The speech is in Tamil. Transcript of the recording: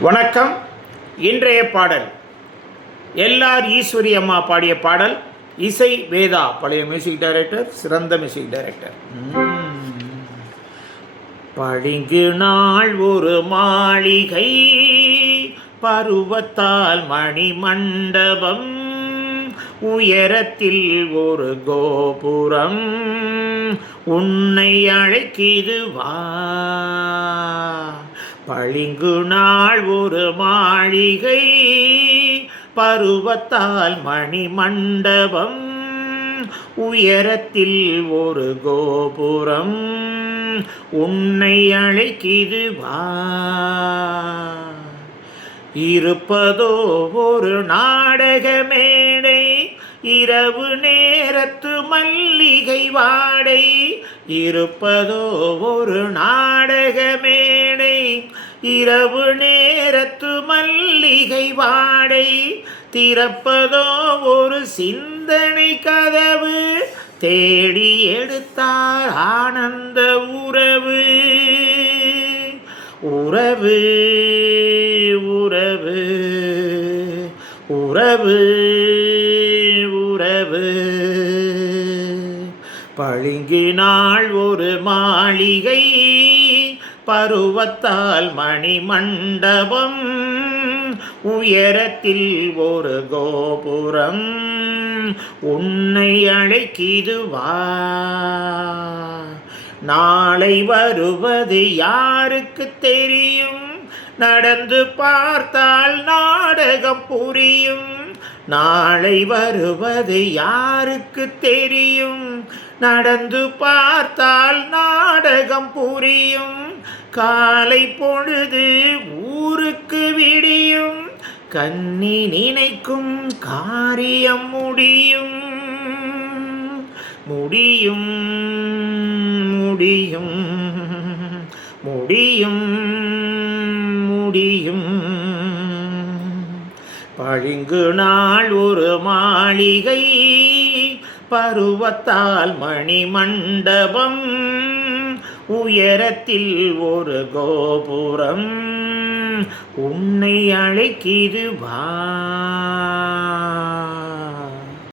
வணக்கம். இன்றைய பாடல் எல்ஆர் ஈஸ்வரி அம்மா பாடிய பாடல். இசை வேதா, பழைய மியூசிக் டைரக்டர், சிறந்த மியூசிக் டைரக்டர். பளிங்கு நாள் ஒரு மாளிகை, பருவத்தால் மணி மண்டபம், உயரத்தில் ஒரு கோபுரம், உன்னை அழைக்கிது வா. பளிங்கு நாள் ஒரு மாளிகை, பருவத்தால் மணி மண்டபம், உயரத்தில் ஒரு கோபுரம், உன்னை அழைக்கிது வா. இருப்பதோ ஒரு நாடக மேடை, இரவு நேரத்து மல்லிகை வாடை. இருப்பதோ ஒரு நாடக மேடை, இரவு நேரத்து மல்லிகை வாடை. திறப்பதோ ஒரு சிந்தனை கதவு, தேடி எடுத்தார் ஆனந்த உறவு. உறவு உறவு உறவு உறவு. பளிங்கினாள் ஒரு மாளிகை, பருவத்தால் மணி மண்டபம், உயரத்தில் ஒரு கோபுரம், உன்னை அழைக்கிது வா. நாளை வருவது யாருக்கு தெரியும், நடந்து பார்த்தால் நாடகம் புரியும். நாளை வருவது யாருக்கு தெரியும், நடந்து பார்த்தால் நாடகம் புரியும். காலை பொழுது ஊருக்கு விடியும், கண்ணி நினைக்கும் காரியம் முடியும். முடியும் முடியும் முடியும் முடியும். பளிங்கு நாள் ஒரு மாளிகை, பருவத்தால் மணி மண்டபம், உயரத்தில் ஒரு கோபுரம், உன்னை அழைக்கிது வா.